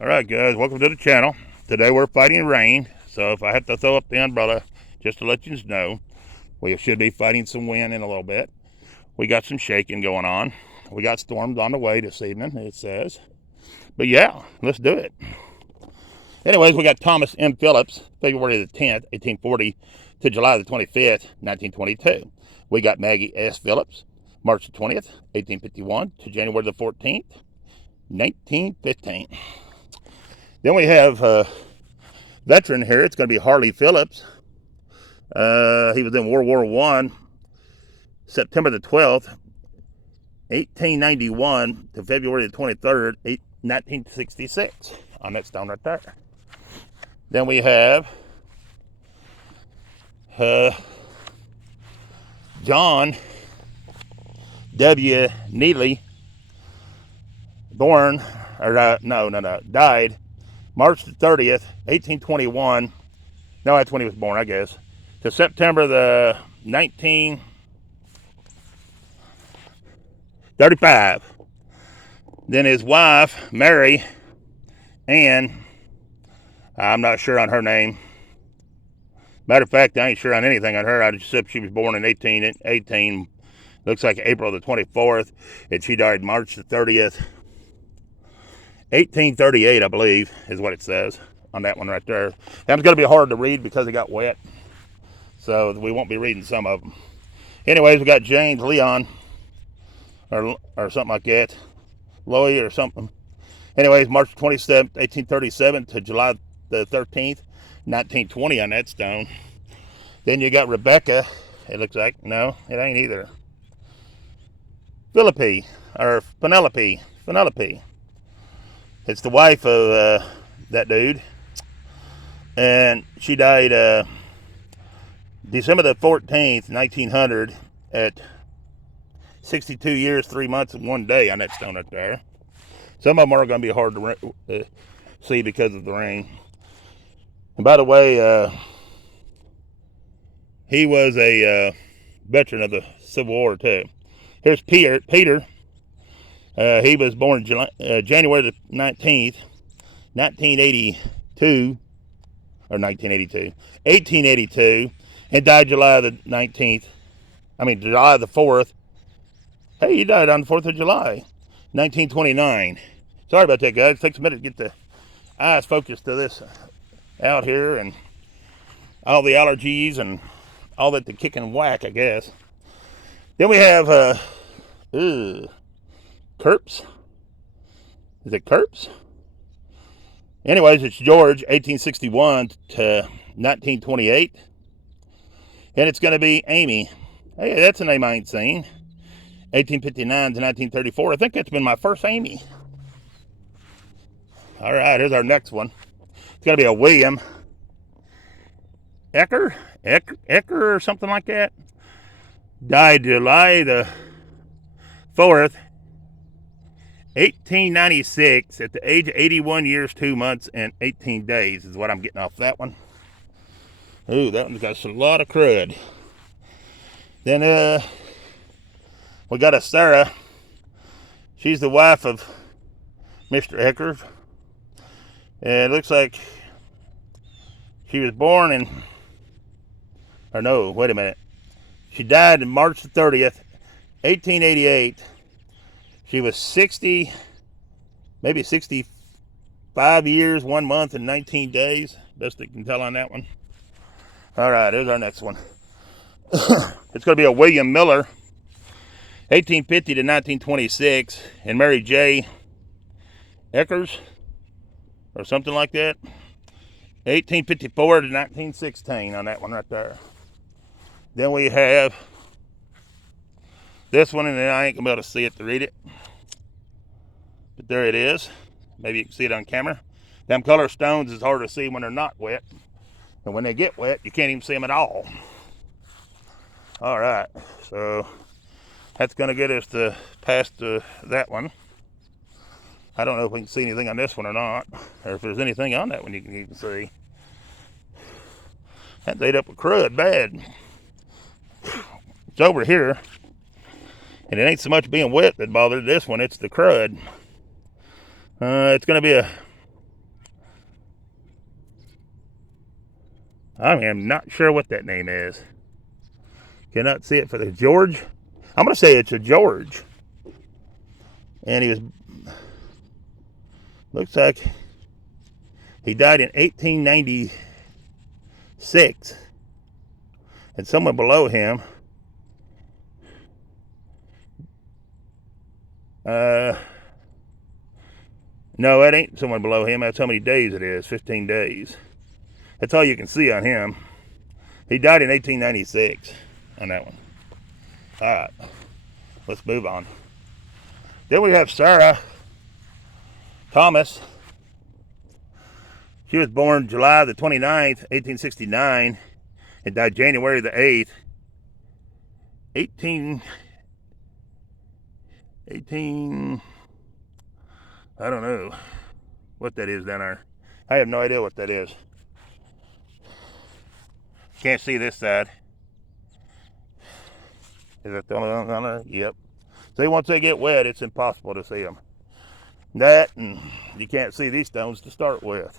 Alright guys, welcome to the channel. Today we're fighting rain, so if I have to throw up the umbrella, just to let you know, we should be fighting some wind in a little bit. We got some shaking going on. We got storms on the way this evening, it says. But yeah, let's do it. Anyways, we got Thomas M. Phillips, February the 10th, 1840 to July the 25th, 1922. We got Maggie S. Phillips, March the 20th, 1851 to January the 14th, 1915. Then we have a veteran here. It's going to be Harley Phillips. He was in World War I, September the 12th, 1891 to February the 23rd, 1966, on that stone right there. Then we have John W. Neely, died March the 30th, 1821. No, that's when he was born, I guess. To September the 1935. Then his wife, Mary Ann, I'm not sure on her name. Matter of fact, I ain't sure on anything on her. I just said she was born in 1818. Looks like April the 24th. And she died March the 30th. 1838, I believe, is what it says on that one right there. That one's going to be hard to read because it got wet. So we won't be reading some of them. Anyways, we got James Leon, or something like that. Loy or something. Anyways, March 27th, 1837 to July the 13th, 1920 on that stone. Then you got Rebecca. It looks like. No, it ain't either. Penelope. It's the wife of that dude. And she died December the 14th, 1900 at 62 years, 3 months, and 1 day on that stone up there. Some of them are going to be hard to see because of the rain. And by the way, he was a veteran of the Civil War too. Here's Peter. He was born January the 19th, 1982, or 1882, and died July the 19th. July the 4th. Hey, he died on the 4th of July, 1929. Sorry about that, guys. It takes a minute to get the eyes focused to this out here, and all the allergies and all that, the kick and whack, I guess. Then we have Kurtz. Is it Kurtz? Anyways, it's George, 1861 to 1928. And it's going to be Amy. Hey, that's a name I ain't seen. 1859 to 1934. I think that's been my first Amy. All right, here's our next one. It's going to be a William Ecker or something like that. Died July the 4th, 1896 at the age of 81 years, 2 months, and 18 days is what I'm getting off that one. Ooh, that one's got a lot of crud. Then we got a Sarah. She's the wife of Mr. Eckers. And it looks like she was born in, or no, wait a minute. She died on March the 30th, 1888. She was 60, maybe 65 years, 1 month, and 19 days. Best I can tell on that one. All right, here's our next one. It's going to be a William Miller, 1850 to 1926, and Mary J. Eckers, or something like that. 1854 to 1916 on that one right there. Then we have this one, and I ain't going to be able to see it to read it. But there it is. Maybe you can see it on camera. Them color stones is hard to see when they're not wet. And when they get wet, you can't even see them at all. All right. So that's going to get us to past that one. I don't know if we can see anything on this one or not. Or if there's anything on that one you can even see. That's ate up with crud bad. It's over here. And it ain't so much being wet that bothered this one, it's the crud. It's going to be a I am not sure what that name is. Cannot see it for the George. I'm going to say it's a George. And he was, looks like he died in 1896. And someone below him, no, that ain't someone below him. That's how many days it is, 15 days. That's all you can see on him. He died in 1896 on that one. All right, let's move on. Then we have Sarah Thomas. She was born July the 29th, 1869, and died January the 8th, 18, I don't know what that is down there. I have no idea what that is. Can't see this side. Is that the only one on there? Yep. See, once they get wet, it's impossible to see them. That, and you can't see these stones to start with.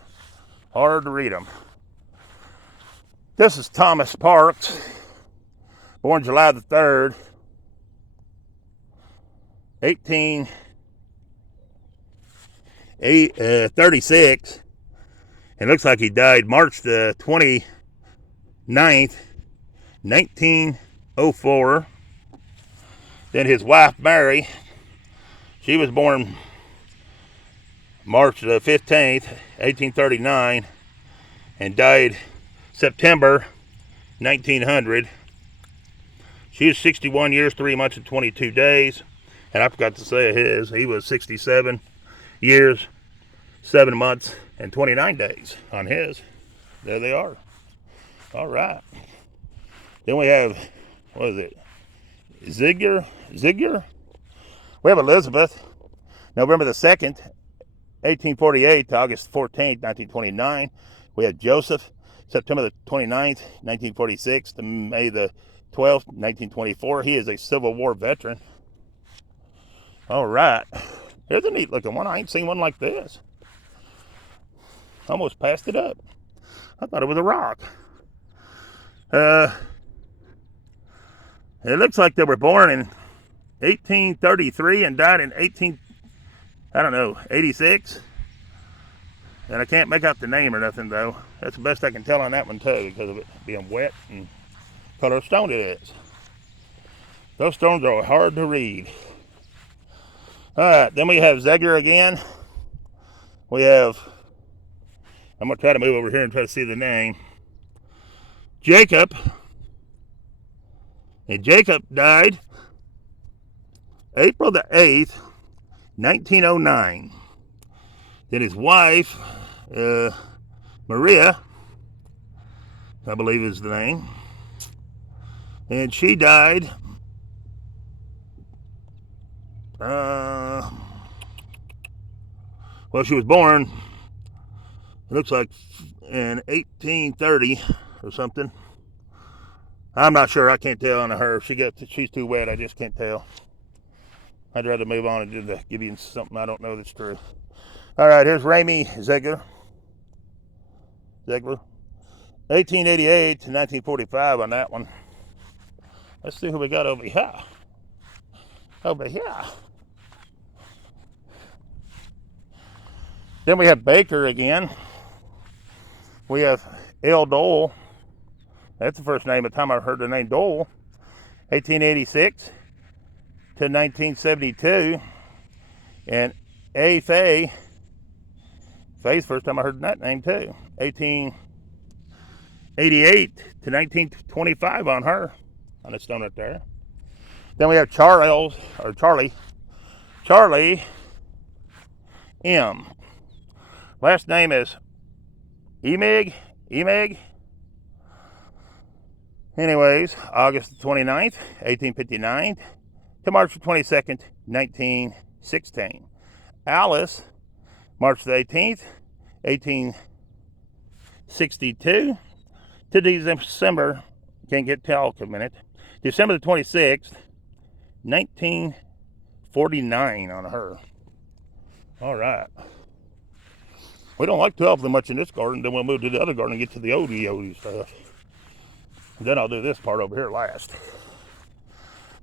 Hard to read them. This is Thomas Parks, born July the 3rd, 1836. It looks like he died March the 29th, 1904. Then his wife, Mary, she was born March the 15th, 1839, and died September 1900. She was 61 years, 3 months, and 22 days. And I forgot to say his. He was 67 years, 7 months, and 29 days on his. There they are. All right. Then we have, what is it? Ziegler? We have Elizabeth, November the 2nd, 1848 to August 14th, 1929. We have Joseph, September the 29th, 1946 to May the 12th, 1924. He is a Civil War veteran. All right. Here's a neat looking one. I ain't seen one like this. Almost passed it up. I thought it was a rock. It looks like they were born in 1833 and died in 86. And I can't make out the name or nothing, though. That's the best I can tell on that one, too, because of it being wet and color of stone it is. Those stones are hard to read. All right, then we have Ziegler again. We have, I'm going to try to move over here and try to see the name. Jacob. And Jacob died April the 8th, 1909. Then his wife, Maria, I believe is the name. And she died, well, she was born, it looks like in 1830 or something. I'm not sure. I can't tell on her. She's too wet. I just can't tell. I'd rather move on and give you something I don't know that's true. All right, here's Ramey Ziegler. 1888 to 1945 on that one. Let's see who we got over here. Then we have Baker again. We have L. Dole. That's the first name. The time I heard the name Dole. 1886 to 1972. And A. Fay's the first time I heard that name too. 1888 to 1925 on her. On the stone right there. Then we have Charlie M. Last name is Emig. Anyways, August 29th, 1859 to March 22nd, 1916. Alice, March the 18th, 1862 to December, can't get tell a minute, December the 26th, 1949 on her. All right. We don't like 12 much in this garden. Then we'll move to the other garden and get to the oldie stuff. And then I'll do this part over here last.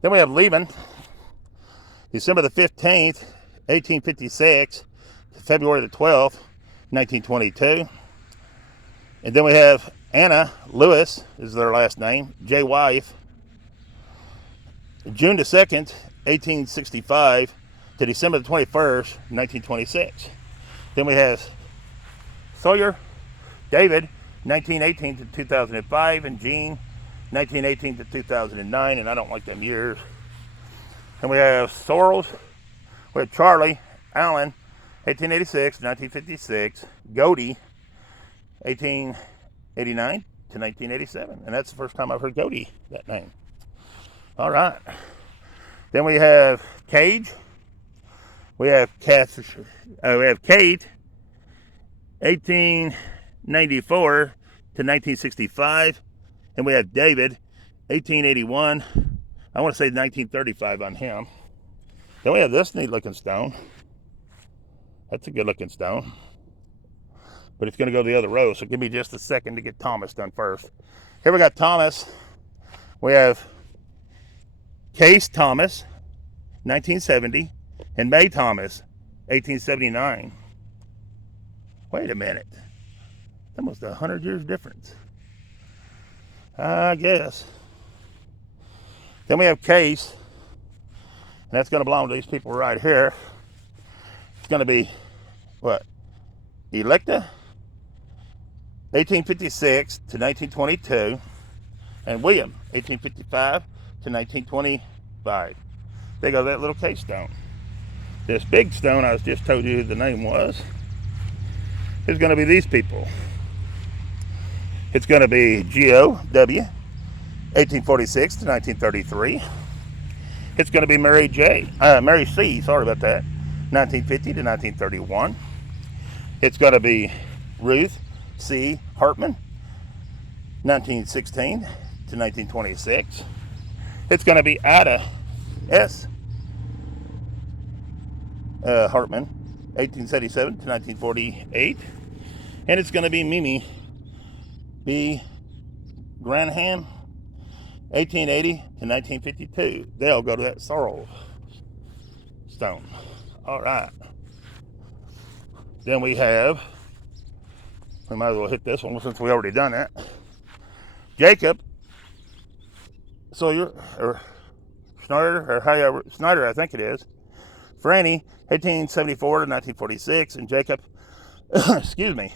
Then we have Lehman, December the 15th, 1856 to February the 12th, 1922. And then we have Anna Lewis, is their last name, J. Wife, June the 2nd, 1865 to December the 21st, 1926. Then we have Sawyer David, 1918 to 2005, and Jean, 1918 to 2009, and I don't like them years. And we have Sorrels, we have Charlie Allen, 1886 to 1956, Godey, 1889 to 1987, and that's the first time I've heard Godey, that name. All right. Then we have Cage, we have Kate, 1894 to 1965, and we have David, 1881. I want to say 1935 on him. Then we have this neat looking stone. That's a good looking stone. But it's going to go the other row, so give me just a second to get Thomas done first. Here we got Thomas. We have Case Thomas, 1970, and May Thomas, 1879. Wait a minute. Almost 100 years difference, I guess. Then we have Case, and that's going to belong to these people right here. It's going to be, what, Electa, 1856 to 1922, and William, 1855 to 1925. They got that little Case stone. This big stone I just told you who the name was is going to be these people. It's going to be G.O.W., 1846 to 1933. It's going to be Mary C., sorry about that, 1950 to 1931. It's going to be Ruth C. Hartman, 1916 to 1926. It's going to be Ada S. Hartman, 1877 to 1948. And it's going to be Mimi B. Granham, 1880 to 1952. They'll go to that sorrel stone. All right. Then we might as well hit this one since we already done that. Jacob Sawyer, or Snyder, I think it is. Franny, 1874 to 1946, and Jacob, excuse me,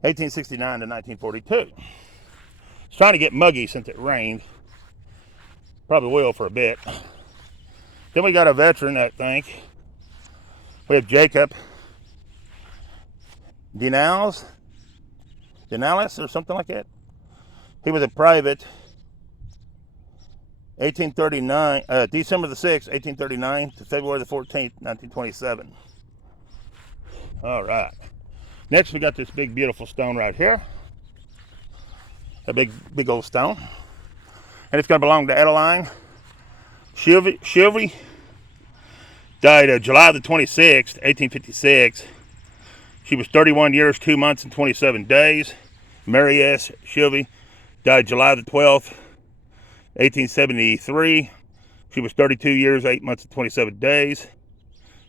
1869 to 1942. It's trying to get muggy since it rained. Probably will for a bit. Then we got a veteran, I think. We have Jacob Denales or something like that. He was a private, 1839, December the 6th, 1839 to February the 14th, 1927. All right. Next, we got this big, beautiful stone right here. A big old stone. And it's going to belong to Adeline Shilvey. Died July the 26th, 1856. She was 31 years, 2 months, and 27 days. Mary S. Shilvey died July the 12th, 1873. She was 32 years, 8 months, and 27 days.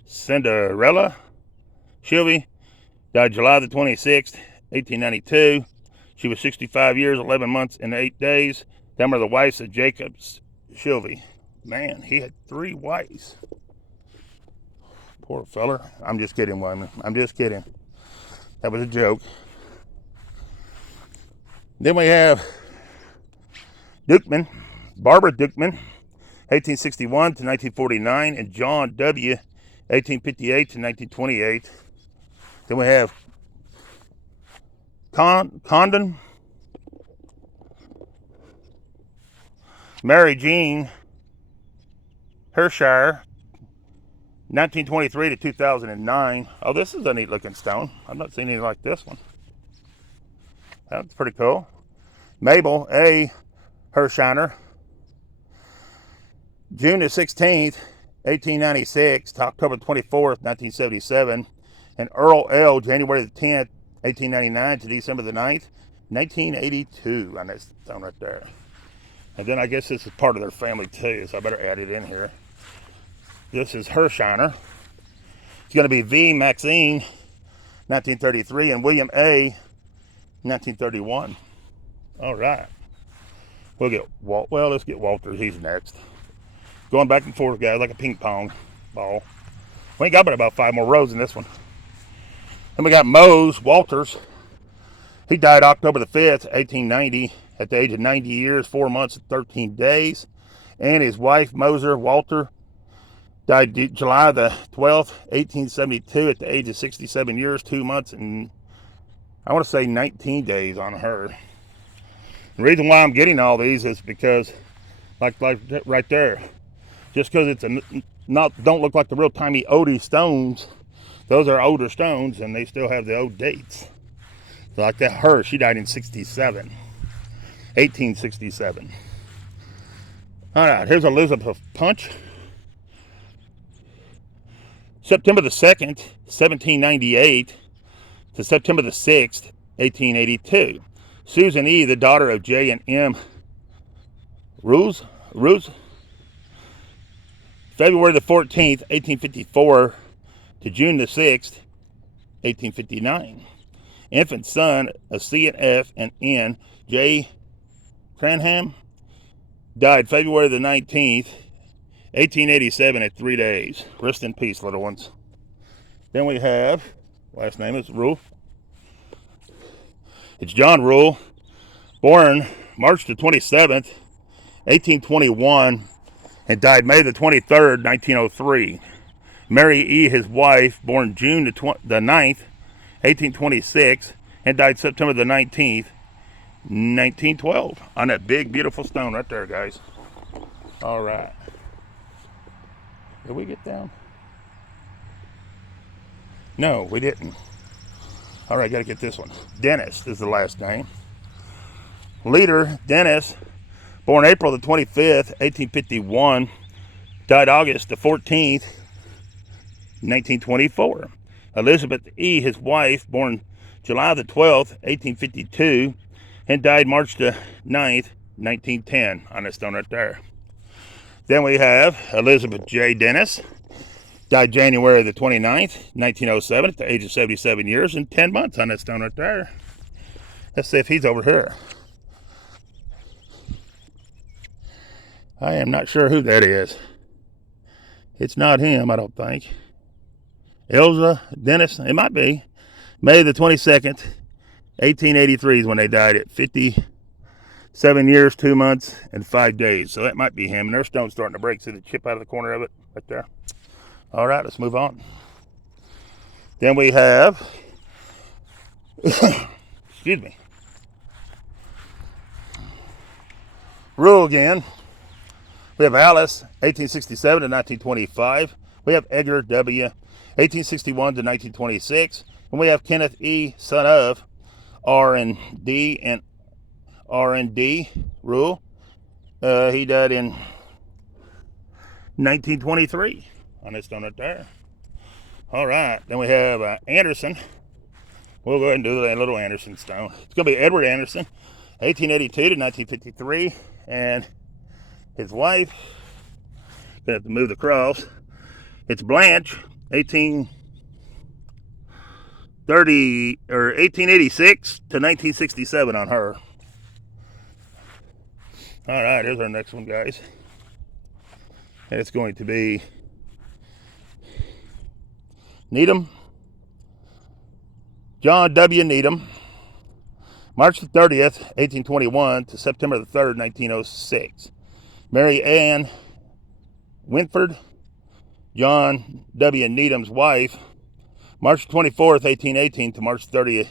Cinderella Shilvey died July the 26th, 1892. She was 65 years, 11 months, and 8 days. Them are the wives of Jacob Shilvey. Man, he had 3 wives. Poor feller. I'm just kidding, woman. I'm just kidding. That was a joke. Then we have Dukeman, Barbara Dukeman, 1861 to 1949, and John W., 1858 to 1928. Then we have Condon, Mary Jean Hershire, 1923 to 2009. Oh, this is a neat looking stone. I've not seen anything like this one. That's pretty cool. Mabel A. Hershiner, June the 16th, 1896 to October 24th, 1977. And Earl L., January the 10th, 1899 to December the 9th, 1982 on that stone right there. And then I guess this is part of their family too, so I better add it in here. This is Hershiner. It's going to be V. Maxine, 1933, and William A., 1931. All right. We'll get let's get Walters. He's next. Going back and forth, guys, like a ping pong ball. We ain't got but about 5 more rows in this one. Then we got Mose Walters. He died October the 5th, 1890, at the age of 90 years, 4 months, and 13 days. And his wife, Moser Walter, died July the 12th, 1872, at the age of 67 years, 2 months, and I want to say 19 days on her. The reason why I'm getting all these is because, like right there, just because it's don't look like the real tiny Odie stones, those are older stones, and they still have the old dates. So like that, she died in 1867. All right, here's Elizabeth Punch. September the 2nd, 1798 to September the 6th, 1882. Susan E., the daughter of J. and M. Ruse. February the 14th, 1854 to June the 6th, 1859. Infant son of C. and F. and N. J. Cranham, died February the 19th, 1887 at 3 days. Rest in peace, little ones. Then we have, last name is Rule. It's John Rule, born March the 27th, 1821, and died May the 23rd, 1903. Mary E., his wife, born June the 9th, 1826, and died September the 19th, 1912. On that big, beautiful stone right there, guys. All right. Did we get down? No, we didn't. All right, got to get this one. Dennis is the last name. Leader, Dennis, born April the 25th, 1851, died August the 14th, 1924. Elizabeth E., his wife, born July the 12th, 1852, and died March the 9th, 1910, on this stone right there. Then we have Elizabeth J. Dennis, died January the 29th, 1907, at the age of 77 years and 10 months, on that stone right there. Let's see if he's over here. I am not sure who that is. It's not him, I don't think. Elza Dennis, it might be. May the 22nd, 1883 is when they died at 57 years, 2 months, and 5 days. So that might be him. And their stone's starting to break. See the chip out of the corner of it right there. All right, let's move on. Then we have, excuse me, Rule again. We have Alice, 1867 to 1925. We have Edgar W., 1861 to 1926. And we have Kenneth E., son of R&D and R&D Rule. He died in 1923 on this stone right there. All right, then we have Anderson. We'll go ahead and do the little Anderson stone. It's going to be Edward Anderson, 1882 to 1953, and his wife, gonna have to move the cross. It's Blanche, 1886 to 1967 on her. All right, here's our next one, guys. And it's going to be Needham, John W. Needham, March the 30th, 1821 to September the 3rd, 1906. Mary Ann Winford, John W. Needham's wife, March 24th, 1818 to March 31st,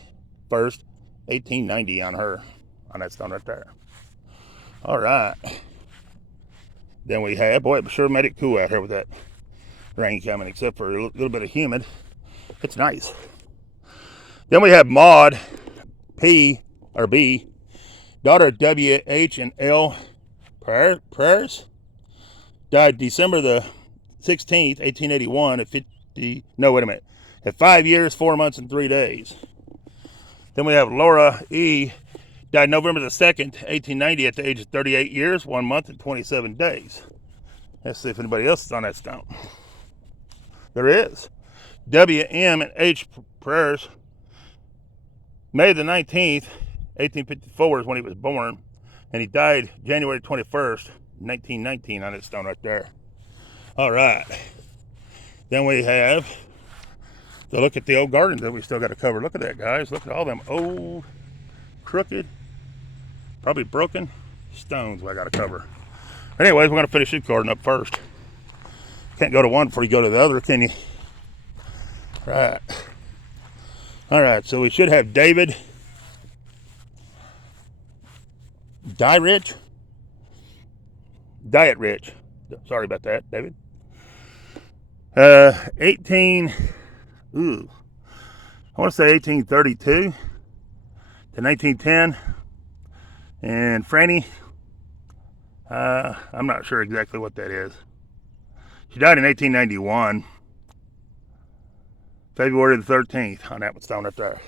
1890 on her, on that stone right there. All right. Then we have, boy, it sure made it cool out here with that rain coming, except for a little bit of humid. It's nice. Then we have Maud P. or B., daughter of W. H. and L. Prayers, died December the 16th, 1881 at at 5 years, 4 months, and 3 days. Then we have Laura E. Died November the 2nd, 1890 at the age of 38 years, 1 month, and 27 days. Let's see if anybody else is on that stone. There is. W.M. and H. Prayers. May the 19th, 1854 is when he was born. And he died January 21st, 1919 on that stone right there. All right. Then we have to look at the old gardens that we still got to cover. Look at that, guys. Look at all them old, crooked, probably broken stones I got to cover. Anyways, we're going to finish this garden up first. Can't go to one before you go to the other, can you? Right. All right, so we should have David Diet Rich. Sorry about that, David. 18, I want to say 1832 to 1910. And Franny, I'm not sure exactly what that is. She died in 1891, February the 13th, on that stone right there.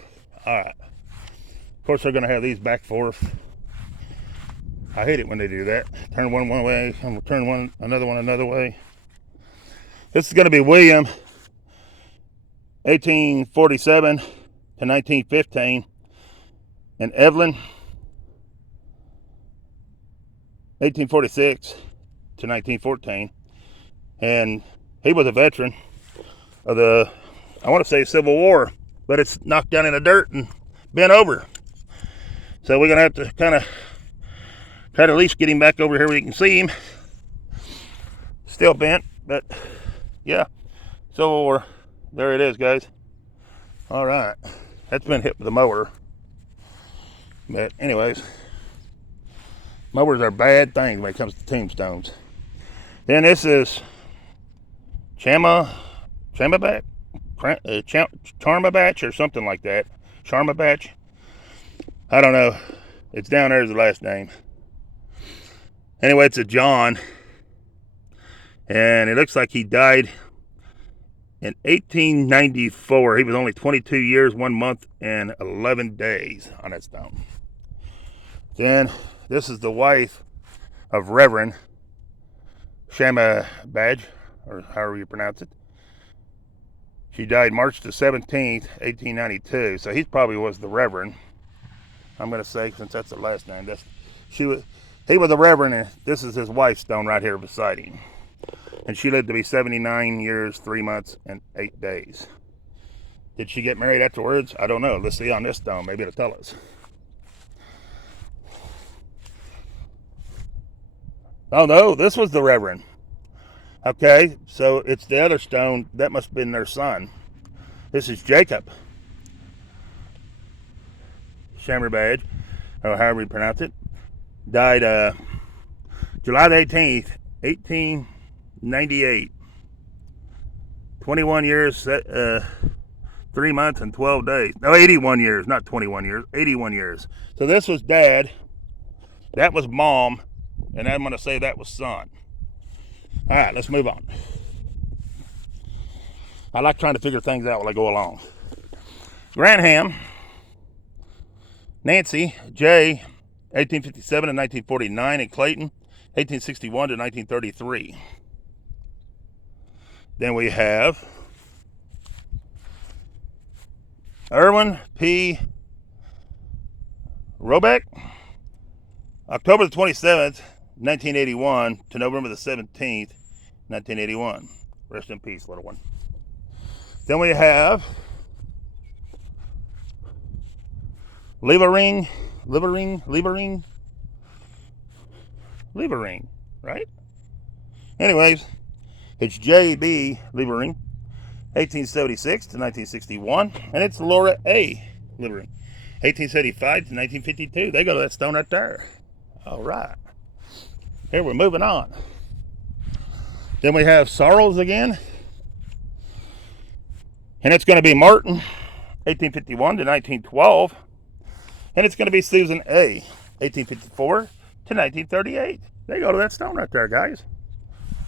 All right. Of course, they're going to have these back forth. I hate it when they do that. Turn one way and turn another one another way. This is going to be William, 1847 to 1915, and Evelyn, 1846 to 1914. And he was a veteran of the, I want to say, Civil War, but it's knocked down in the dirt and bent over. So we're going to have to kind of try to at least get him back over here where you can see him. Still bent, but yeah, Civil War. There it is, guys. All right. That's been hit with a mower. But anyways, mowers are bad things when it comes to tombstones. Then this is Charmabatch or something like that. Charmabatch. I don't know. It's down there as the last name. Anyway, it's a John. And it looks like he died in 1894. He was only 22 years, 1 month, and 11 days on that stone. Then this is the wife of Reverend Shauck, or however you pronounce it. She died March the 17th, 1892. So he probably was the Reverend. I'm going to say, since that's the last name. He was a Reverend, and this is his wife's stone right here beside him. And she lived to be 79 years, 3 months, and 8 days. Did she get married afterwards? I don't know. Let's see on this stone. Maybe it'll tell us. Oh, no. This was the Reverend. Okay, so it's the other stone. That must have been their son. This is Jacob Shauck, or however you pronounce it. Died July the 18th, 1898. 21 years, 3 months, and 12 days. No, 81 years, not 21 years. 81 years. So this was Dad. That was Mom. And I'm going to say that was Son. All right, let's move on. I like trying to figure things out while I go along. Granham, Nancy J., 1857 to 1949, and Clayton, 1861 to 1933. Then we have Erwin P. Robeck, October the 27th, 1981 to November the 17th, 1981. Rest in peace, little one. Then we have Levering, right? Anyways, it's J.B. Levering, 1876 to 1961, and it's Laura A. Levering, 1875 to 1952. They go to that stone right there. All right. Here we're moving on. Then we have Sorrels again, and it's going to be Martin, 1851 to 1912. And it's going to be Susan A., 1854 to 1938. They go to that stone right there, guys.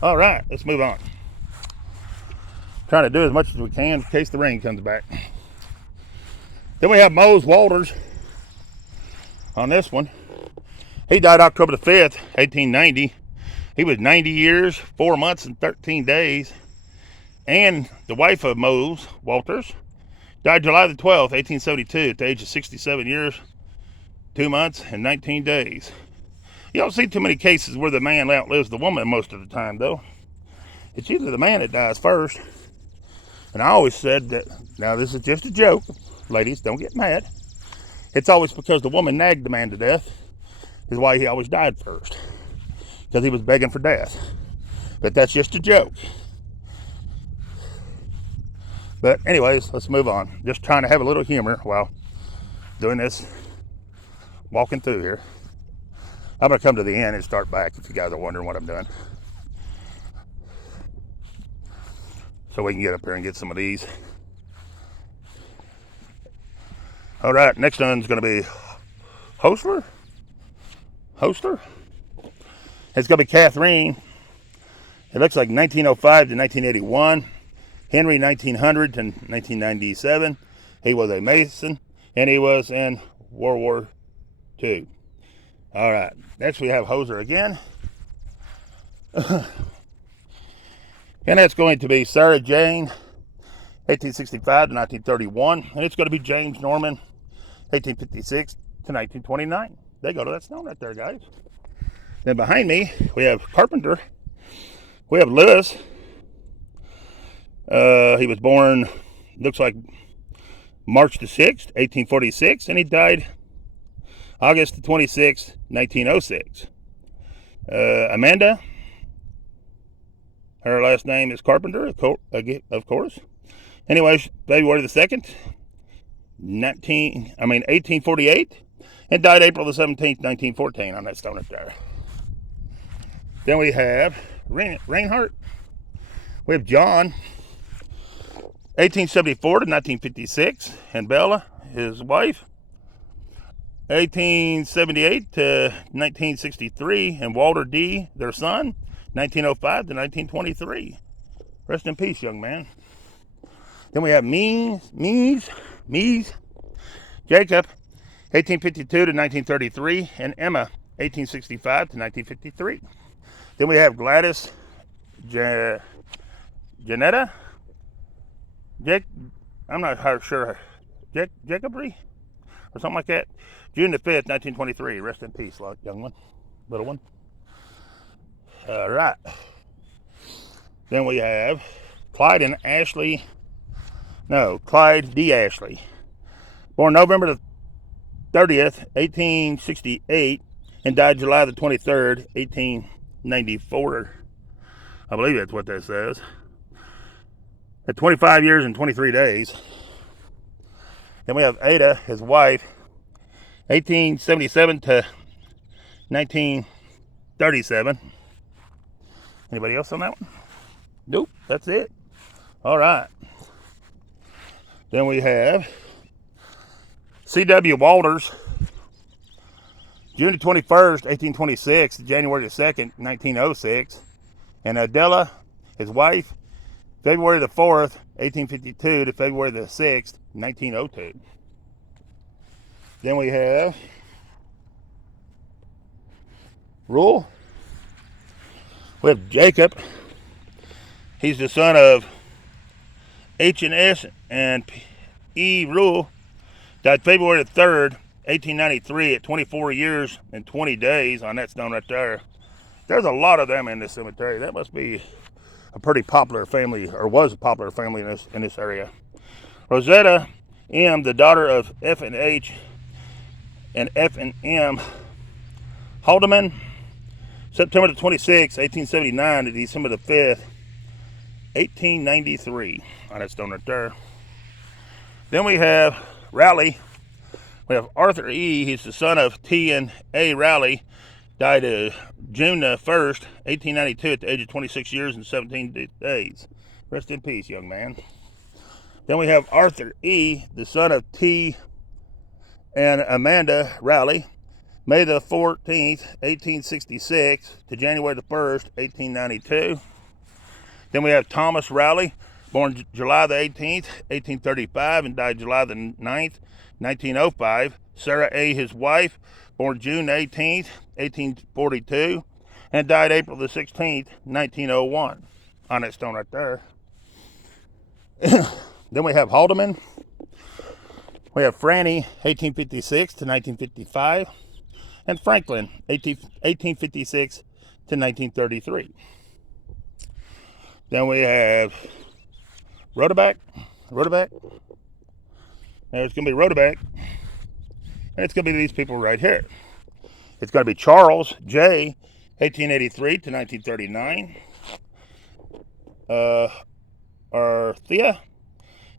All right, let's move on. Trying to do as much as we can in case the rain comes back. Then we have Mose Walters on this one. He died October the 5th, 1890. He was 90 years, 4 months, and 13 days. And the wife of Mose Walters died July the 12th, 1872, at the age of 67 years, 2 months, and 19 days. You don't see too many cases where the man outlives the woman most of the time, though. It's usually the man that dies first. And I always said that, now this is just a joke, ladies, don't get mad. It's always because the woman nagged the man to death is why he always died first. Because he was begging for death. But that's just a joke. But anyways, let's move on. Just trying to have a little humor while doing this, walking through here. I'm going to come to the end and start back if you guys are wondering what I'm doing. So we can get up here and get some of these. All right, next one's going to be Hoster. It's going to be Catherine. It looks like 1905 to 1981. Henry 1900 to 1997. He was a Mason, and he was in World War II. All right, next we have Hoser again. And that's going to be Sarah Jane, 1865 to 1931. And it's going to be James Norman, 1856 to 1929. They go to that stone right there, guys. Then behind me, we have Carpenter. We have Lewis. He was born, looks like March the 6th, 1846. And he died August the 26th, 1906. Amanda. Her last name is Carpenter, of course. Anyways, February the 2nd, 1848, and died April the 17th, 1914 on that stone up there. Then we have Reinhardt. We have John, 1874 to 1956, and Bella, his wife, 1878 to 1963, and Walter D., their son, 1905 to 1923. Rest in peace, young man. Then we have Mies, Jacob, 1852 to 1933, and Emma, 1865 to 1953. Then we have Gladys, Janetta, I'm not sure, Jacoby, or something like that. June the 5th, 1923. Rest in peace, young one, little one. All right. Then we have Clyde D. Ashley. Born November the 30th, 1868, and died July the 23rd, 1894. I believe that's what that says. At 25 years and 23 days. Then we have Ada, his wife, 1877 to 1937. Anybody else on that one? Nope, that's it. All right. Then we have C.W. Walters, June 21st, 1826, January 2nd, 1906. And Adela, his wife, February the 4th, 1852 to February the 6th, 1902. Then we have Rule. We have Jacob. He's the son of H&S and E. Rule. Died February the 3rd, 1893 at 24 years and 20 days on that stone right there. There's a lot of them in this cemetery. That must be a pretty popular family, or was a popular family in this area. Rosetta M., the daughter of F and H and F and M Haldeman, September the 26th, 1879 to December the 5th, 1893 on that stone right there. Then we have Rowley. We have Arthur E. He's the son of T. and A. Rowley. Died June the 1st, 1892 at the age of 26 years and 17 days. Rest in peace, young man. Then we have Arthur E., the son of T. and Amanda Rowley. May the 14th, 1866 to January the 1st, 1892. Then we have Thomas Rowley, born July the 18th, 1835, and died July the 9th, 1905. Sarah A., his wife, born June 18th, 1842, and died April the 16th, 1901. On that stone right there. Then we have Haldeman. We have Franny, 1856 to 1955, and Franklin, 1856 to 1933. Then we have Rodeback. There's going to be Rodeback, and it's going to be these people right here. It's going to be Charles J., 1883 to 1939. Arthea,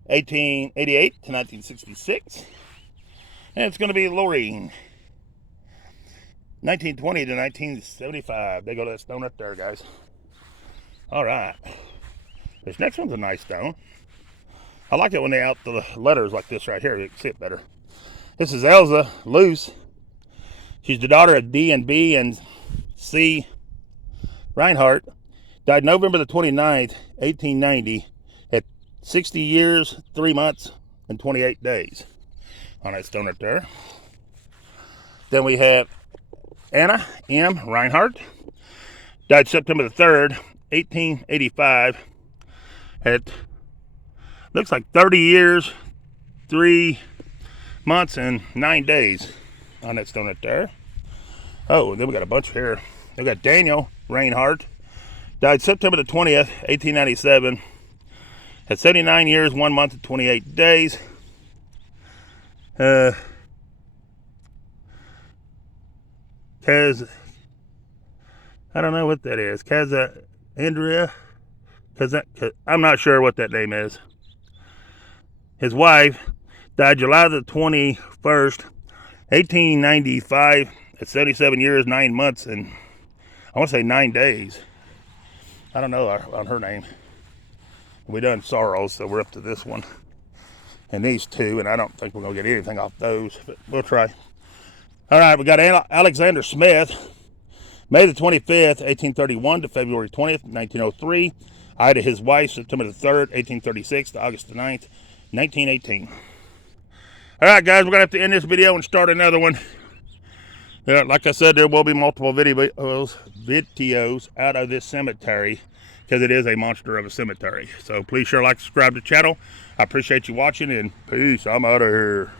1888 to 1966. And it's going to be Lorraine, 1920 to 1975. They go to that stone up there, guys. All right. This next one's a nice stone. I like it when they out the letters like this right here. You can see it better. This is Elsa Luce. She's the daughter of D and B and C Reinhardt. Died November the 29th, 1890 at 60 years, 3 months, and 28 days on that stone right there. Then we have Anna M. Reinhardt. Died September the 3rd, 1885 at, looks like 30 years, 3 months, and 9 days on that stone right there. Oh, then we got a bunch here. We got Daniel Reinhardt. Died September the 20th, 1897 at 79 years, 1 month, and 28 days. I don't know what that is. Andrea. I'm not sure what that name is. His wife died July the 21st, 1895 at 77 years, 9 months, and I want to say 9 days. I don't know on her name. We done sorrows, so we're up to this one. And these two, and I don't think we're going to get anything off those, but we'll try. All right, we got Alexander Smith, May the 25th, 1831 to February 20th, 1903. Ida, his wife, September the 3rd, 1836 to August the 9th, 1918. All right, guys, we're going to have to end this video and start another one. Like I said, there will be multiple videos out of this cemetery because it is a monster of a cemetery. So please share, like, subscribe to the channel. I appreciate you watching, and peace. I'm out of here.